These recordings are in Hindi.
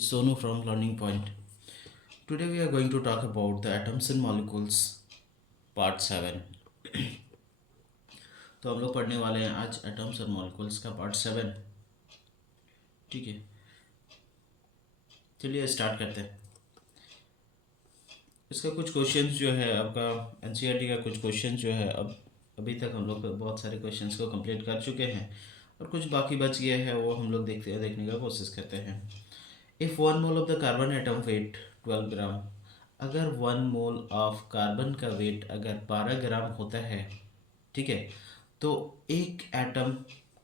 Sonu from Learning Point. Today we are going to talk about the atoms and molecules part 7. तो हम लोग पढ़ने वाले हैं आज एटम्स और मॉलिक्यूल्स का पार्ट 7. ठीक है, चलिए स्टार्ट करते हैं. इसका कुछ क्वेश्चंस जो है आपका एनसीईआरटी का कुछ क्वेश्चंस जो है अभी तक हम लोग बहुत सारे क्वेश्चंस को कंप्लीट कर चुके हैं और कुछ बाकी बच गए हैं, वो हम लोग देखने का कोशिश करते हैं. If 1 mole of the carbon atom weight 12 gram, अगर 1 मोल ऑफ कार्बन का वेट अगर 12 ग्राम होता है, ठीक है, तो एक एटम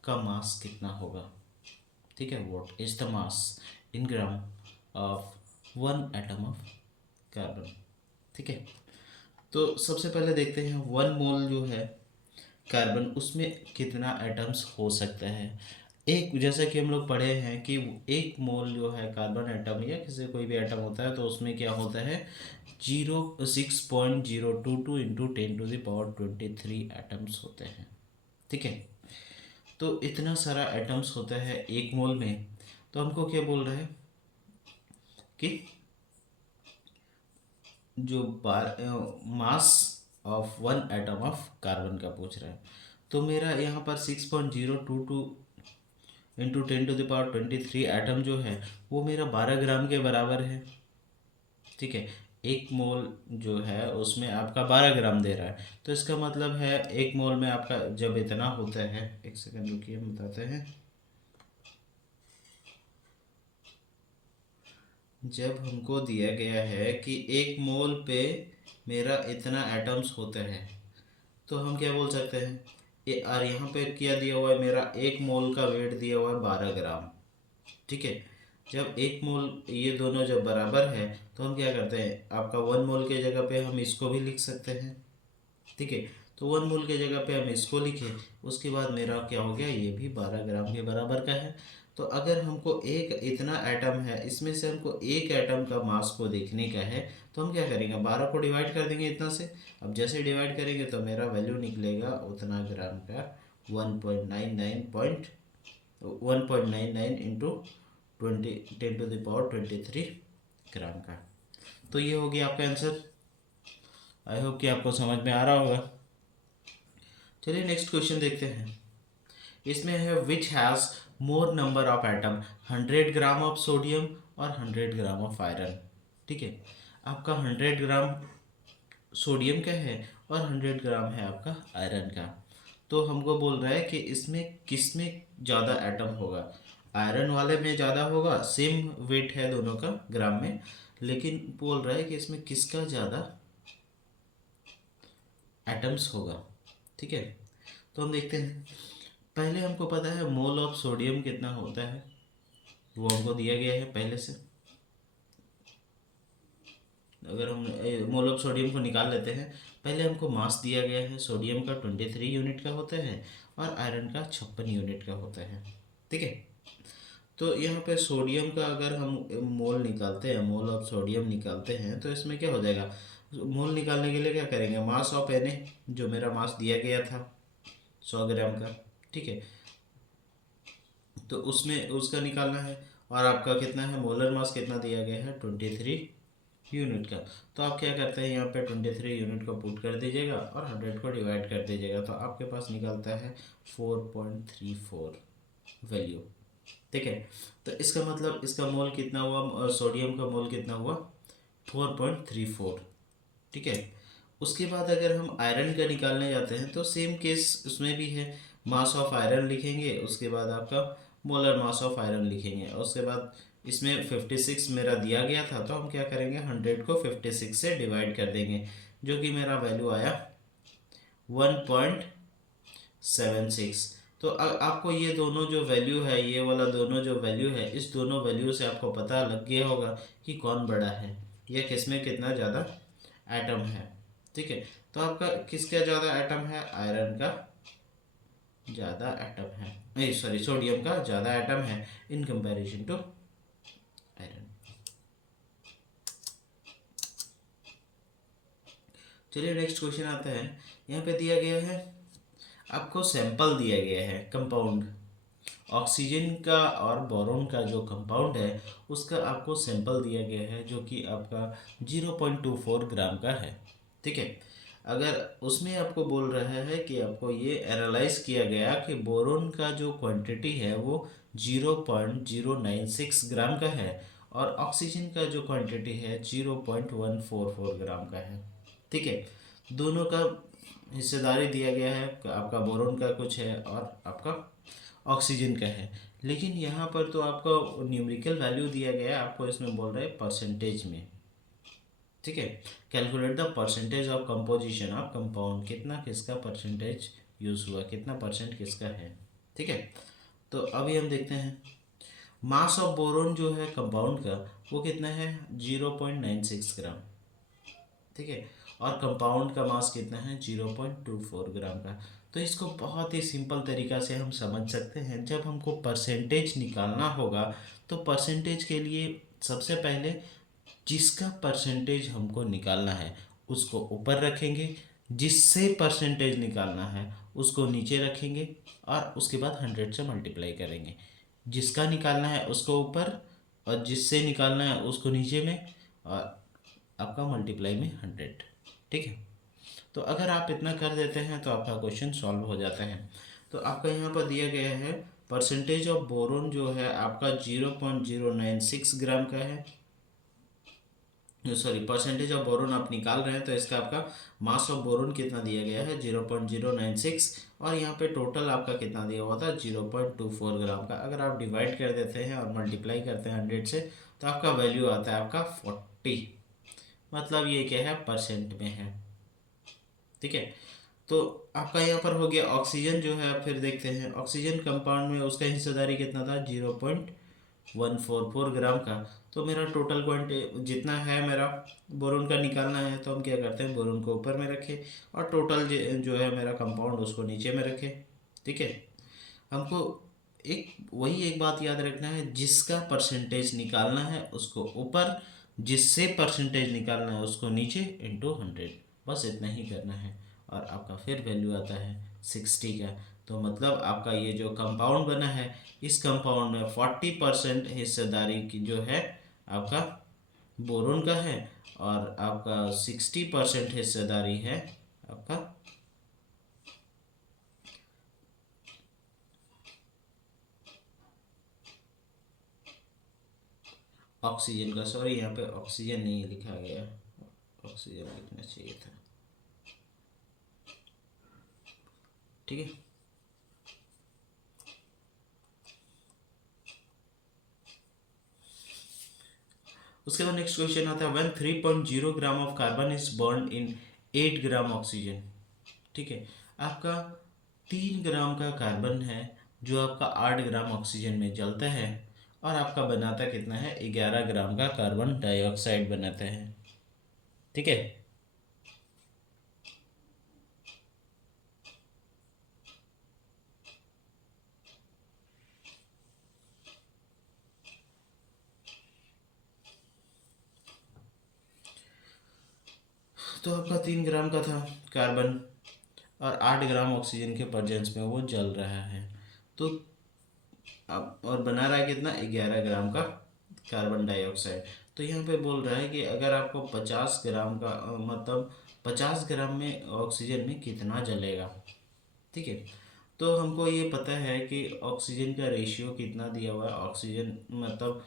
का मास कितना होगा. ठीक है, what is the mass in gram of 1 atom of carbon. ठीक है, तो सबसे पहले देखते हैं 1 मोल जो है कार्बन, उसमें कितना एटम्स हो सकता है. एक जैसा कि हम लोग पढ़े हैं कि 1 मोल जो है कार्बन एटम या किसी कोई भी एटम होता है तो उसमें क्या होता है 6.022 इंटू 10⁻23 एटम्स होते हैं. ठीक है, तो इतना सारा एटम्स होता है 1 मोल में. तो हमको क्या बोल रहा है कि जो mass of 1 atom of carbon का पूछ रहा है. तो मेरा यहाँ पर 6.022 इंटू 10⁻23 एटम जो है वो मेरा 12 ग्राम के बराबर है. ठीक है, 1 मोल जो है उसमें आपका 12 ग्राम दे रहा है, तो इसका मतलब है 1 मोल में आपका जब इतना होता है, एक सेकंड रुकिए हम बताते हैं. जब हमको दिया गया है कि 1 मोल पे मेरा इतना एटम्स होता है तो हम क्या बोल सकते हैं और यहाँ पे क्या दिया हुआ है, मेरा 1 मोल का वेट दिया हुआ है 12 ग्राम. ठीक है, जब 1 मोल ये दोनों जब बराबर है तो हम क्या करते हैं, आपका 1 मोल के जगह पे हम इसको भी लिख सकते हैं. ठीक है, तो 1 मोल के जगह पे हम इसको लिखें, उसके बाद मेरा क्या हो गया, ये भी 12 ग्राम के बराबर का है. तो अगर हमको एक इतना एटम है, इसमें से हमको एक एटम का मास को देखने का है, तो हम क्या करेंगे, 12 को डिवाइड कर देंगे इतना से. अब जैसे डिवाइड करेंगे तो मेरा वैल्यू निकलेगा उतना ग्राम का 1.99 इंटू 10⁻23 ग्राम का. तो ये हो गया आपका आंसर. आई होप कि आपको समझ में आ रहा होगा. चलिए नेक्स्ट क्वेश्चन देखते हैं. इसमें है which has more number of atom, 100 gram of sodium और 100 ग्राम ऑफ आयरन. ठीक है, आपका 100 ग्राम सोडियम का है और 100 ग्राम है आपका आयरन का. तो हमको बोल रहा है कि इसमें किस में ज़्यादा एटम होगा. आयरन वाले में ज़्यादा होगा, सेम वेट है दोनों का ग्राम में, लेकिन बोल रहा है कि इसमें किसका ज़्यादा एटम्स होगा. ठीक है, तो हम देखते हैं. पहले हमको पता है मोल ऑफ सोडियम कितना होता है, वो हमको दिया गया है पहले से. अगर हम मोल ऑफ सोडियम को निकाल लेते हैं, पहले हमको मास दिया गया है, सोडियम का 23 यूनिट का होता है और आयरन का 56 यूनिट का होता है. ठीक है, तो यहाँ पे सोडियम का अगर हम मोल निकालते हैं, मोल ऑफ सोडियम निकालते हैं, तो इसमें क्या हो जाएगा, मोल निकालने के लिए क्या करेंगे, मास ऑफ Na जो मेरा मास दिया गया था 100 ग्राम का. ठीक है, तो उसमें उसका निकालना है. और आपका कितना है, मोलर मास कितना दिया गया है 23 यूनिट का. तो आप क्या करते हैं, यहाँ पे 23 यूनिट को पुट कर दीजिएगा और 100 को डिवाइड कर दीजिएगा, तो आपके पास निकलता है 4.34 वैल्यू. ठीक है, तो इसका मतलब इसका मोल कितना हुआ, सोडियम का मोल कितना हुआ 4.34. ठीक है, उसके बाद अगर हम आयरन का निकालने जाते हैं तो सेम केस उसमें भी है, मास ऑफ आयरन लिखेंगे, उसके बाद आपका मोलर मास ऑफ आयरन लिखेंगे, और उसके बाद इसमें 56 मेरा दिया गया था, तो हम क्या करेंगे 100 को 56 से डिवाइड कर देंगे, जो कि मेरा वैल्यू आया 1.76. तो आपको ये दोनों जो वैल्यू है, ये वाला दोनों जो वैल्यू है, इस दोनों वैल्यू से आपको पता लग गया होगा कि कौन बड़ा है या किसमें कितना ज़्यादा एटम है. ठीक है, तो आपका किसका ज़्यादा एटम है, आयरन का ज़्यादा एटम है, नहीं सॉरी सोडियम का ज़्यादा एटम है इन कंपैरिजन टू आयरन. चलिए नेक्स्ट क्वेश्चन आता है. यहाँ पे दिया गया है, आपको सैंपल दिया गया है कंपाउंड, ऑक्सीजन का और बोरोन का जो कंपाउंड है उसका आपको सैंपल दिया गया है जो कि आपका 0.24 ग्राम का है। ठीक है, अगर उसमें आपको बोल रहा है कि आपको ये एनालाइज किया गया कि बोरोन का जो क्वांटिटी है वो 0.096 ग्राम का है और ऑक्सीजन का जो क्वांटिटी है 0.144 ग्राम का है। ठीक है, दोनों का हिस्सेदारी दिया गया है, आपका बोरोन का कुछ है और आपका ऑक्सीजन का है। लेकिन यहाँ पर तो आपका न्यूमेरिकल वैल्यू दिया गया है, आपको इसमें बोल रहे हैं परसेंटेज में। ठीक है, calculate the percentage of composition of compound, कितना किसका परसेंटेज यूज हुआ, कितना परसेंट किसका है। ठीक है, तो अभी हम देखते हैं मास ऑफ बोरोन जो है कंपाउंड का वो कितना है 0.96 ग्राम। ठीक है, और कंपाउंड का मास कितना है 0.24 ग्राम का। तो इसको बहुत ही सिंपल तरीका से हम समझ सकते हैं, जब हमको परसेंटेज निकालना होगा तो परसेंटेज के लिए सबसे पहले जिसका परसेंटेज हमको निकालना है उसको ऊपर रखेंगे, जिससे परसेंटेज निकालना है उसको नीचे रखेंगे और उसके बाद 100 से मल्टीप्लाई करेंगे। जिसका निकालना है उसको ऊपर और जिससे निकालना है उसको नीचे में और आपका मल्टीप्लाई में 100। ठीक है, तो अगर आप इतना कर देते हैं तो आपका क्वेश्चन सॉल्व हो जाता है। तो आपका यहाँ पर दिया गया है परसेंटेज ऑफ बोरोन जो है आपका 0.096 ग्राम का है। सॉरी, परसेंटेज ऑफ बोरोन आप निकाल रहे हैं तो इसका आपका मास ऑफ बोरोन कितना दिया गया है 0.096 और यहाँ पे टोटल आपका कितना दिया हुआ था 0.24 ग्राम का। अगर आप डिवाइड कर देते हैं और मल्टीप्लाई करते हैं 100 से तो आपका वैल्यू आता है आपका 40, मतलब ये क्या है परसेंट में है। ठीक है, तो आपका यहाँ पर हो गया ऑक्सीजन जो है। फिर देखते हैं ऑक्सीजन कंपाउंड में उसका हिस्सेदारी कितना था 0.144 ग्राम का। तो मेरा टोटल क्वांटिटी जितना है मेरा बोरोन का निकालना है तो हम क्या करते हैं बोरोन को ऊपर में रखें और टोटल जो है मेरा कंपाउंड उसको नीचे में रखें। ठीक है, हमको एक बात याद रखना है, जिसका परसेंटेज निकालना है उसको ऊपर, जिससे परसेंटेज निकालना है उसको नीचे इंटू 100, बस इतना ही करना है और आपका फिर वैल्यू आता है 60 का। तो मतलब आपका ये जो कंपाउंड बना है इस कंपाउंड में 40% हिस्सेदारी की जो है आपका बोरोन का है और आपका 60% हिस्सेदारी है आपका ऑक्सीजन का। सॉरी, यहाँ पे ऑक्सीजन नहीं लिखा गया, ऑक्सीजन लिखना चाहिए था। ठीक है, उसके बाद नेक्स्ट क्वेश्चन आता है when 3.0 gram of carbon is burn in 8 gram oxygen. ठीक है, आपका 3 ग्राम का कार्बन है जो आपका 8 ग्राम ऑक्सीजन में जलता है और आपका बनाता कितना है 11 ग्राम का कार्बन डाइऑक्साइड बनाता है। ठीक है, तो आपका 3 ग्राम का था कार्बन और 8 ग्राम ऑक्सीजन के प्रेजेंस में वो जल रहा है। तो अब और बना रहा है कितना 11 ग्राम का कार्बन डाइऑक्साइड। तो यहाँ पे बोल रहा है कि अगर आपको 50 ग्राम का मतलब 50 ग्राम में ऑक्सीजन में कितना जलेगा। ठीक है, तो हमको ये पता है कि ऑक्सीजन का रेशियो कितना दिया हुआ है, ऑक्सीजन मतलब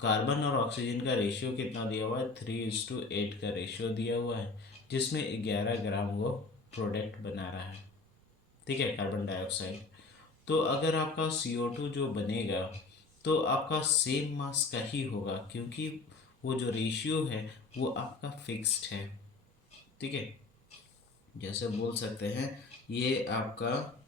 कार्बन और ऑक्सीजन का रेशियो कितना दिया हुआ है 3:8 का रेशियो दिया हुआ है, जिसमें 11 ग्राम वो प्रोडक्ट बना रहा है। ठीक है, कार्बन डाइऑक्साइड। तो अगर आपका CO2 जो बनेगा तो आपका सेम मास का ही होगा, क्योंकि वो जो रेशियो है वो आपका फिक्स्ड है। ठीक है, जैसे बोल सकते हैं ये आपका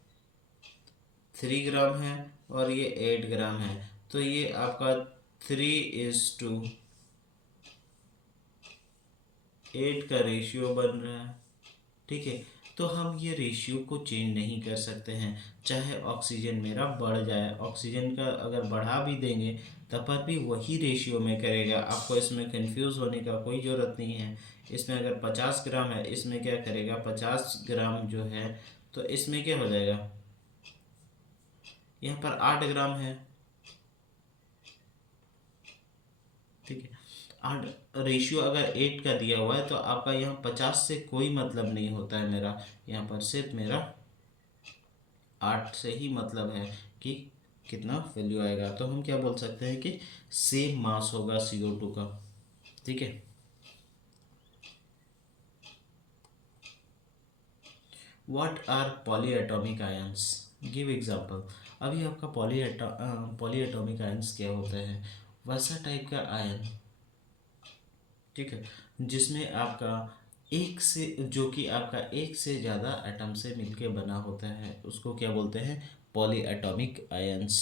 3 ग्राम है और ये 8 ग्राम है, तो ये आपका 3:8 का रेशियो बन रहा है। ठीक है, तो हम ये रेशियो को चेंज नहीं कर सकते हैं, चाहे ऑक्सीजन मेरा बढ़ जाए, ऑक्सीजन का अगर बढ़ा भी देंगे तब पर भी वही रेशियो में करेगा। आपको इसमें कंफ्यूज होने का कोई ज़रूरत नहीं है। इसमें अगर 50 ग्राम है इसमें क्या करेगा 50 ग्राम जो है तो इसमें क्या हो जाएगा, यहाँ पर 8 ग्राम है, ठीक है। 8 रेशियो अगर 8 का दिया हुआ है तो आपका यहाँ 50 से कोई मतलब नहीं होता है मेरा, यहाँ पर सिर्फ मेरा 8 से ही मतलब है कि कितना वैल्यू आएगा। तो हम क्या बोल सकते हैं कि सेम मास होगा CO2 का, ठीक है। What are polyatomic ions, give example. अभी आपका पॉलीएटॉमिक आयंस क्या होता है, वैसा टाइप का आयन, ठीक है, जिसमें आपका एक से जो कि आपका एक से ज़्यादा एटम से मिलके बना होता है, उसको क्या बोलते हैं, पॉली एटॉमिक आयंस,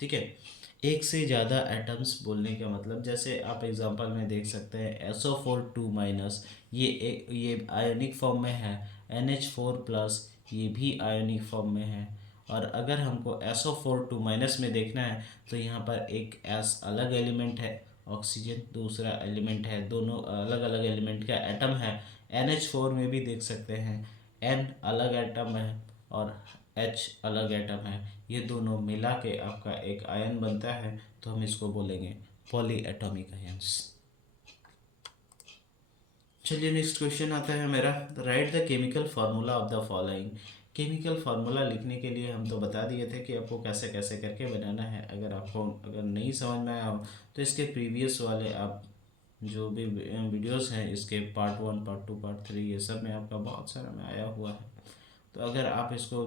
ठीक है। एक से ज़्यादा एटम्स बोलने का मतलब, जैसे आप एग्जांपल में देख सकते हैं SO4 2-, ये आयनिक फॉर्म में है, NH4+, ये भी आयनिक फॉर्म में है। और अगर हमको SO4 2- में देखना है तो यहाँ पर एक S अलग एलिमेंट है, ऑक्सीजन दूसरा एलिमेंट है, दोनों अलग अलग एलिमेंट का एटम है। NH4 में भी देख सकते हैं, N अलग एटम है और H अलग एटम है, ये दोनों मिला के आपका एक आयन बनता है, तो हम इसको बोलेंगे पॉली एटॉमिक आयंस। चलिए नेक्स्ट क्वेश्चन आता है मेरा, right the chemical formula of the following. Chemical formula लिखने के लिए हम तो बता दिए थे कि आपको कैसे कैसे करके बनाना है। अगर नहीं समझ में आया हो तो इसके प्रीवियस वाले आप जो भी वीडियोस हैं, इसके पार्ट 1, पार्ट 2, पार्ट 3, ये सब में आपका बहुत सारा में आया हुआ है। तो अगर आप इसको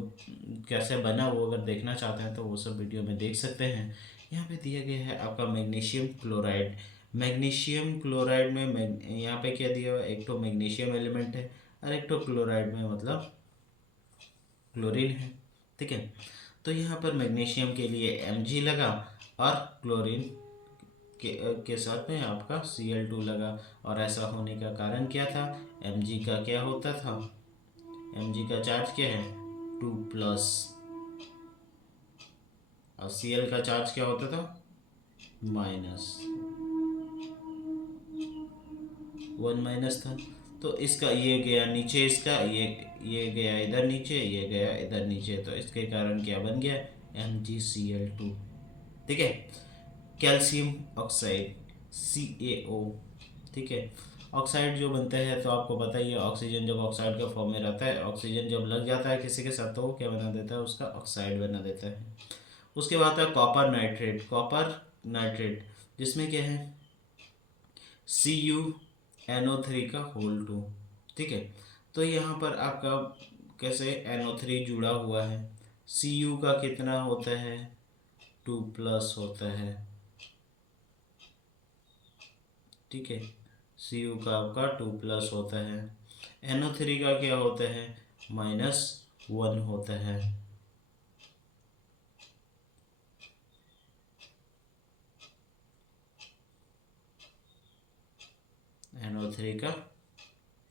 कैसे बना वो अगर देखना चाहते हैं तो वो सब वीडियो में देख सकते हैं। यहाँ पे दिया गया है आपका मैग्नीशियम क्लोराइड। मैग्नीशियम क्लोराइड में यहाँ पे क्या दिया हुआ है, एक तो मैग्नीशियम एलिमेंट है और एक तो क्लोराइड में मतलब क्लोरीन है, ठीक है। तो यहाँ पर मैग्नीशियम के लिए Mg लगा और क्लोरीन के साथ में आपका Cl2 लगा। और ऐसा होने का कारण क्या था, Mg का क्या होता था, Mg का चार्ज क्या है 2+, और Cl का चार्ज क्या होता था -1 था। तो इसका ये गया नीचे, इसका ये गया इधर नीचे, ये गया इधर नीचे, तो इसके कारण क्या बन गया MgCl2, ठीक है। कैल्शियम ऑक्साइड CaO, ठीक है। ऑक्साइड जो बनता है तो आपको पता ही है, ऑक्सीजन जब ऑक्साइड का फॉर्म में रहता है, ऑक्सीजन जब लग जाता है किसी के साथ तो वो क्या बना देता है, उसका ऑक्साइड बना देता है। उसके बाद है कॉपर नाइट्रेट जिसमें क्या है CuNO3 का होल 2, ठीक है। तो यहाँ पर आपका कैसे NO3 जुड़ा हुआ है, Cu का कितना होता है 2+ होता है, ठीक है। Cu का आपका 2+ होता है, NO3 का क्या होता है -1 होता है। NO3 का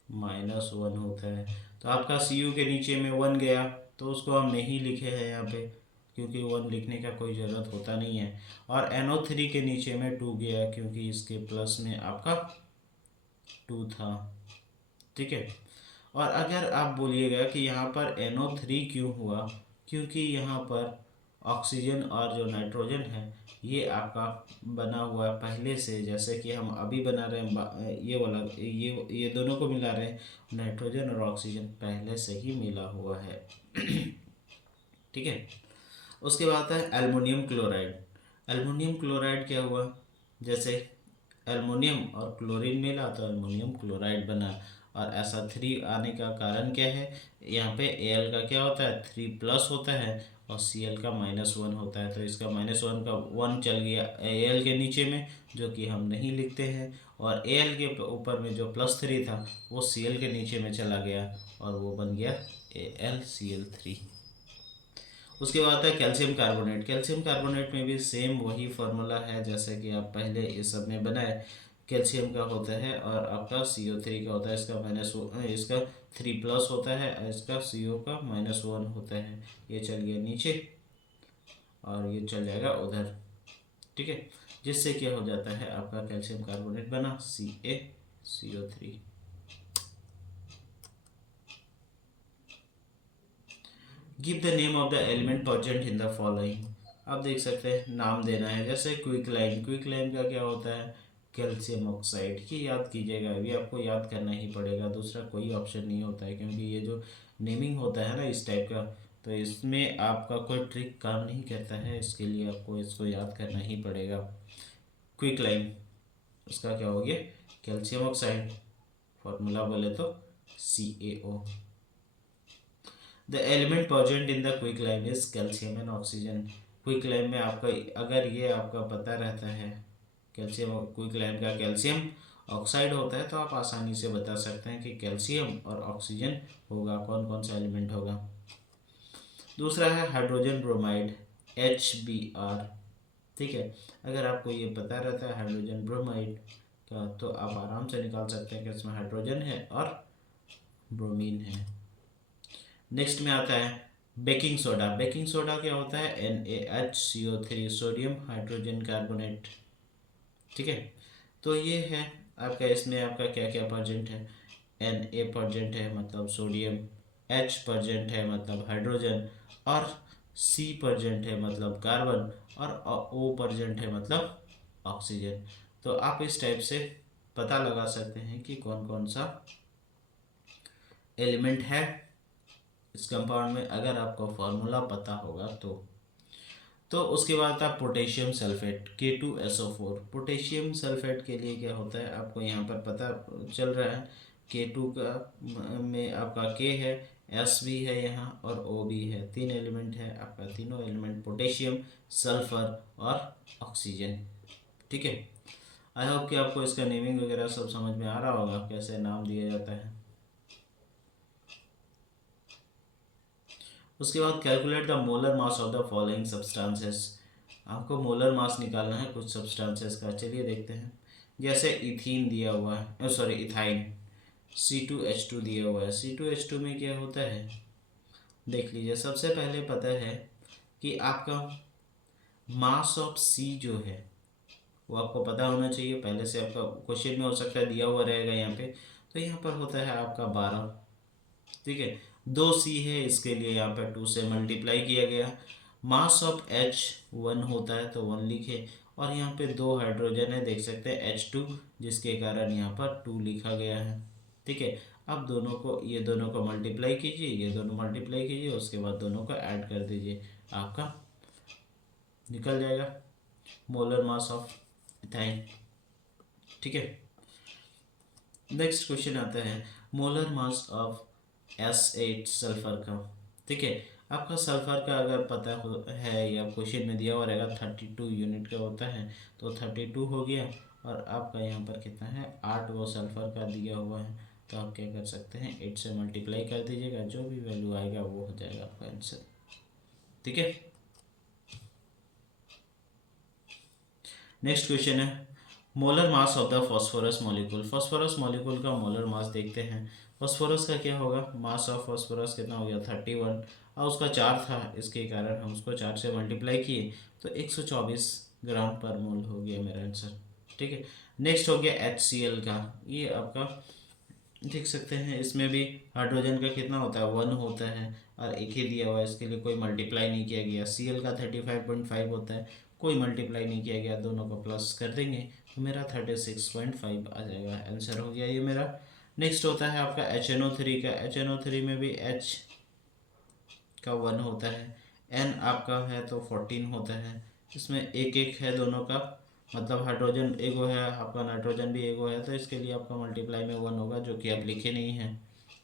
-1 होता है। तो आपका Cu के नीचे में 1 गया तो उसको हम नहीं लिखे हैं यहाँ पे, क्योंकि 1 लिखने का कोई ज़रूरत होता नहीं है। और NO3 के नीचे में 2 गया क्योंकि इसके प्लस में आपका 2 था, ठीक है। और अगर आप बोलिएगा कि यहाँ पर NO3 क्यों हुआ, क्योंकि यहाँ पर ऑक्सीजन और जो नाइट्रोजन है ये आपका बना हुआ है पहले से, जैसे कि हम अभी बना रहे हैं ये वाला, ये दोनों को मिला रहे हैं, नाइट्रोजन और ऑक्सीजन पहले से ही मिला हुआ है ठीक है। उसके बाद है एल्युमिनियम क्लोराइड। एल्युमिनियम क्लोराइड क्या हुआ, जैसे एल्युमिनियम और क्लोरीन मिला तो एल्युमिनियम क्लोराइड बना। और ऐसा 3 आने का कारण क्या है, यहाँ पे Al का क्या होता है 3+ होता है और Cl का -1 होता है। तो इसका -1 का 1 चल गया Al के नीचे में, जो कि हम नहीं लिखते हैं। और Al के ऊपर में जो +3 था वो Cl के नीचे में चला गया और वो बन गया AlCl3। उसके बाद है कैल्शियम कार्बोनेट। कैल्शियम कार्बोनेट में भी सेम वही फार्मूला है जैसे कि आप पहले इस सब में बनाए। कैल्शियम का होता है और आपका CO3 का होता है, इसका 3+ होता है और इसका CO का -1 होता है। ये चल गया नीचे और ये चल जाएगा उधर, ठीक है। जिससे क्या हो जाता है आपका कैल्शियम कार्बोनेट बना CaCO3। Give the name of the element present in the following. आप देख सकते हैं नाम देना है, जैसे क्विकलाइम। क्विकलाइम का क्या होता है? Calcium oxide. ये याद कीजिएगा, अभी आपको याद करना ही पड़ेगा, दूसरा कोई ऑप्शन नहीं होता है, क्योंकि ये जो नेमिंग होता है ना इस टाइप का, तो इसमें आपका कोई ट्रिक काम नहीं करता है, इसके लिए आपको इसको याद करना ही पड़ेगा। क्विकलाइम, उसका क्या हो गया? Calcium oxide. फॉर्मूला बोले तो CaO। The element present in the quicklime is calcium and oxygen. Quicklime में आपका अगर ये आपका पता रहता है कैल्शियम, क्विकलाइम का कैल्शियम ऑक्साइड होता है, तो आप आसानी से बता सकते हैं कि कैल्शियम और ऑक्सीजन होगा, कौन कौन सा एलिमेंट होगा। दूसरा है हाइड्रोजन ब्रोमाइड, HBr। ठीक है, अगर आपको ये पता रहता है हाइड्रोजन ब्रोमाइड का, तो आप आराम से निकाल सकते हैं कि इसमें हाइड्रोजन है और ब्रोमीन है। नेक्स्ट में आता है बेकिंग सोडा। बेकिंग सोडा क्या होता है? NaHCO3, sodium hydrogen carbonate. ठीक है, तो ये है आपका, इसमें आपका क्या क्या प्रेजेंट है? Na प्रेजेंट है मतलब सोडियम, H प्रेजेंट है मतलब हाइड्रोजन, और C प्रेजेंट है मतलब कार्बन, और O प्रेजेंट है मतलब ऑक्सीजन। तो आप इस टाइप से पता लगा सकते हैं कि कौन कौन सा एलिमेंट है इस कंपाउंड में, अगर आपको फॉर्मूला पता होगा तो उसके बाद था potassium sulphate, K2SO4। Potassium sulphate के लिए क्या होता है, आपको यहाँ पर पता चल रहा है, K2 का में आपका K है, S भी है यहाँ, और O भी है। 3 एलिमेंट है आपका, तीनों एलिमेंट पोटेशियम, सल्फर और ऑक्सीजन। ठीक है, आई होप कि आपको इसका नेमिंग वगैरह सब समझ में आ रहा होगा, कैसे नाम दिया जाता है। उसके बाद calculate the molar mass of the following substances. आपको मोलर मास निकालना है कुछ सब्सटेंसेस का, चलिए देखते हैं। जैसे इथीन दिया हुआ है, सॉरी इथाइन, C2H2 दिया हुआ है। C2H2 में क्या होता है देख लीजिए। सबसे पहले पता है कि आपका मास ऑफ C जो है वो आपको पता होना चाहिए पहले से, आपका क्वेश्चन में हो सकता है दिया हुआ रहेगा यहाँ पे। तो यहाँ पर होता है आपका 12। ठीक है, 2C है, इसके लिए यहाँ पर 2 से मल्टीप्लाई किया गया। मास ऑफ H 1 होता है तो 1 लिखे, और यहाँ पे 2 हाइड्रोजन है, देख सकते हैं H2, जिसके कारण यहाँ पर 2 लिखा गया है। ठीक है, अब दोनों को, ये दोनों को मल्टीप्लाई कीजिए, ये दोनों मल्टीप्लाई कीजिए, उसके बाद दोनों को ऐड कर दीजिए, आपका निकल जाएगा मोलर मास ऑफ इथाइन। ठीक है, नेक्स्ट क्वेश्चन आता है molar mass of S8 sulphur का। ठीक है, आपका सल्फर का अगर पता हो है या क्वेश्चन में दिया हुआ रहेगा 32 यूनिट का होता है, तो 32 हो गया, और आपका यहाँ पर कितना है 8 वो सल्फर का दिया हुआ है, तो आप क्या कर सकते हैं 8 से मल्टीप्लाई कर दीजिएगा, जो भी वैल्यू आएगा वो हो जाएगा आपका आंसर। ठीक है, नेक्स्ट क्वेश्चन है molar mass of the phosphorus molecule. Phosphorus molecule का मोलर मास देखते हैं। फॉस्फोरस का क्या होगा, मास ऑफ फॉस्फोरस कितना हो गया 31, और उसका 4 था, इसके कारण हम उसको 4 से मल्टीप्लाई किए, तो 124 ग्राम पर मोल हो गया मेरा आंसर। ठीक है, नेक्स्ट हो गया HCl का। ये आपका देख सकते हैं, इसमें भी हाइड्रोजन का कितना होता है 1 होता है, और एक ही दिया हुआ है, इसके लिए कोई मल्टीप्लाई नहीं किया गया। Cl का 35.5 होता है, कोई मल्टीप्लाई नहीं किया गया, दोनों को प्लस कर देंगे तो मेरा 36.5 आ जाएगा, आंसर हो गया ये मेरा। नेक्स्ट होता है आपका HNO3 का। HNO3 में भी H का 1 होता है, N आपका है तो 14 होता है, इसमें एक एक है दोनों का, मतलब हाइड्रोजन एगो है आपका, नाइट्रोजन भी एगो है, तो इसके लिए आपका मल्टीप्लाई में 1 होगा, जो कि आप लिखे नहीं हैं।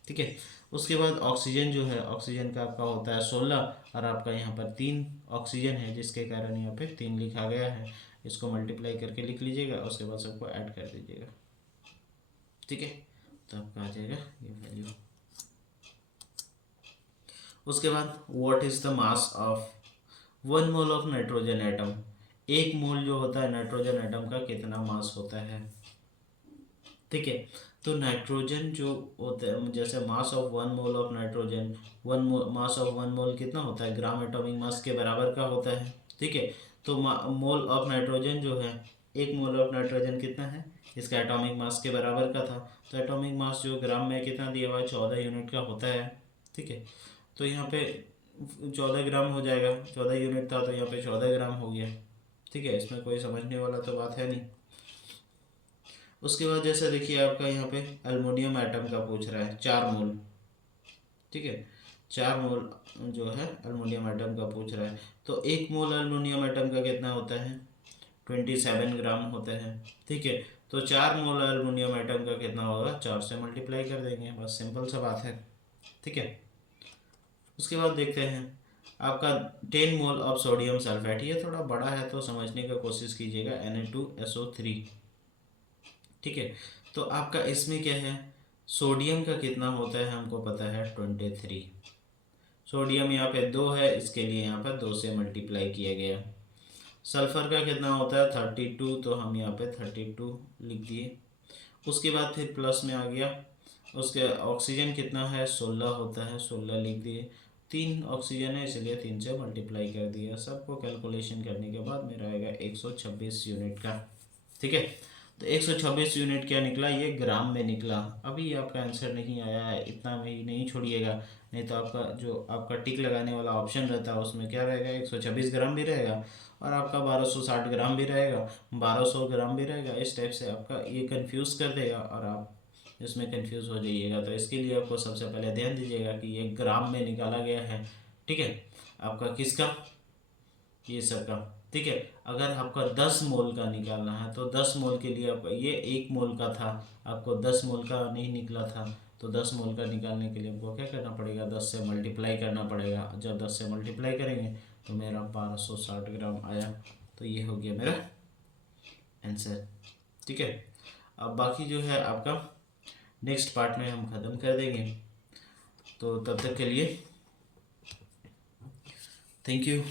ठीक है, उसके बाद ऑक्सीजन जो है, ऑक्सीजन का आपका होता है 16, और आपका यहाँ पर 3 ऑक्सीजन है, जिसके कारण यहाँ पे 3 लिखा गया है। इसको मल्टीप्लाई करके लिख लीजिएगा, उसके बाद सबको ऐड कर दीजिएगा। ठीक है, तो आपका आ जाएगा ये वैल्यू। उसके बाद what is the mass of 1 mole of nitrogen atom. 1 मोल जो होता है नाइट्रोजन एटम का कितना मास होता है। ठीक है, तो नाइट्रोजन जो होता है, जैसे mass of 1 mole of nitrogen, mass of 1 मोल कितना होता है, ग्राम एटॉमिक मास के बराबर का होता है। ठीक है, तो मोल ऑफ नाइट्रोजन जो है, 1 मोल ऑफ नाइट्रोजन कितना है, इसका एटॉमिक मास के बराबर का था, तो एटॉमिक मास जो ग्राम में कितना दिया हुआ है 14 यूनिट का होता है। ठीक है, तो यहाँ पे 14 ग्राम हो जाएगा, 14 यूनिट था तो यहाँ पे 14 ग्राम हो गया। ठीक है, इसमें कोई समझने वाला तो बात है नहीं। उसके बाद जैसे देखिए आपका यहाँ पे अल्मोनियम आइटम का पूछ रहा है 4 मोल। ठीक है, 4 मोल जो है अल्मोनियम आइटम का पूछ रहा है, तो 1 मोल अल्मोनियम आइटम का कितना होता है, 27 ग्राम होता है। ठीक है, तो 4 मोल अल्मोनियम आइटम का कितना होगा, 4 से मल्टीप्लाई कर देंगे, बस सिंपल सा बात है। ठीक है, उसके बाद देखते हैं आपका 10 मोल ऑफ सोडियम सल्फेट। ये थोड़ा बड़ा है तो समझने का कोशिश कीजिएगा, Na2SO3। ठीक है, तो आपका इसमें क्या है, सोडियम का कितना होता है हमको पता है 23। सोडियम यहाँ पे 2 है, इसके लिए यहाँ पर 2 से मल्टीप्लाई किया गया। सल्फर का कितना होता है 32, तो हम यहाँ पे 32 लिख दिए। उसके बाद फिर प्लस में आ गया, उसके ऑक्सीजन कितना है 16 होता है, 16 लिख दिए। 3 ऑक्सीजन है इसलिए 3 से मल्टीप्लाई कर दिया। सबको कैलकुलेशन करने के बाद मेरा आएगा 126 यूनिट का। ठीक है, तो 126 यूनिट क्या निकला, ये ग्राम में निकला। अभी आपका आंसर नहीं आया है, इतना में ही नहीं छोड़िएगा, नहीं तो आपका जो आपका टिक लगाने वाला ऑप्शन रहता है उसमें क्या रहेगा, 126 ग्राम भी रहेगा और आपका 1260 ग्राम भी रहेगा, 1200 ग्राम भी रहेगा। इस टाइप से आपका ये कंफ्यूज कर देगा और आप इसमें कंफ्यूज हो जाइएगा। तो इसके लिए आपको सबसे पहले ध्यान दीजिएगा कि ये ग्राम में निकाला गया है। ठीक है, आपका किसका, ये सब का। ठीक है, अगर आपका 10 मोल का निकालना है तो 10 मोल के लिए आपका ये 1 मोल का था, आपको 10 मोल का नहीं निकला था, तो 10 मोल का निकालने के लिए हमको क्या करना पड़ेगा, 10 से मल्टीप्लाई करना पड़ेगा। जब 10 से मल्टीप्लाई करेंगे तो मेरा 1260 ग्राम आया, तो ये हो गया मेरा आंसर। ठीक है, अब बाकी जो है आपका नेक्स्ट पार्ट में हम ख़त्म कर देंगे, तो तब तक के लिए थैंक यू।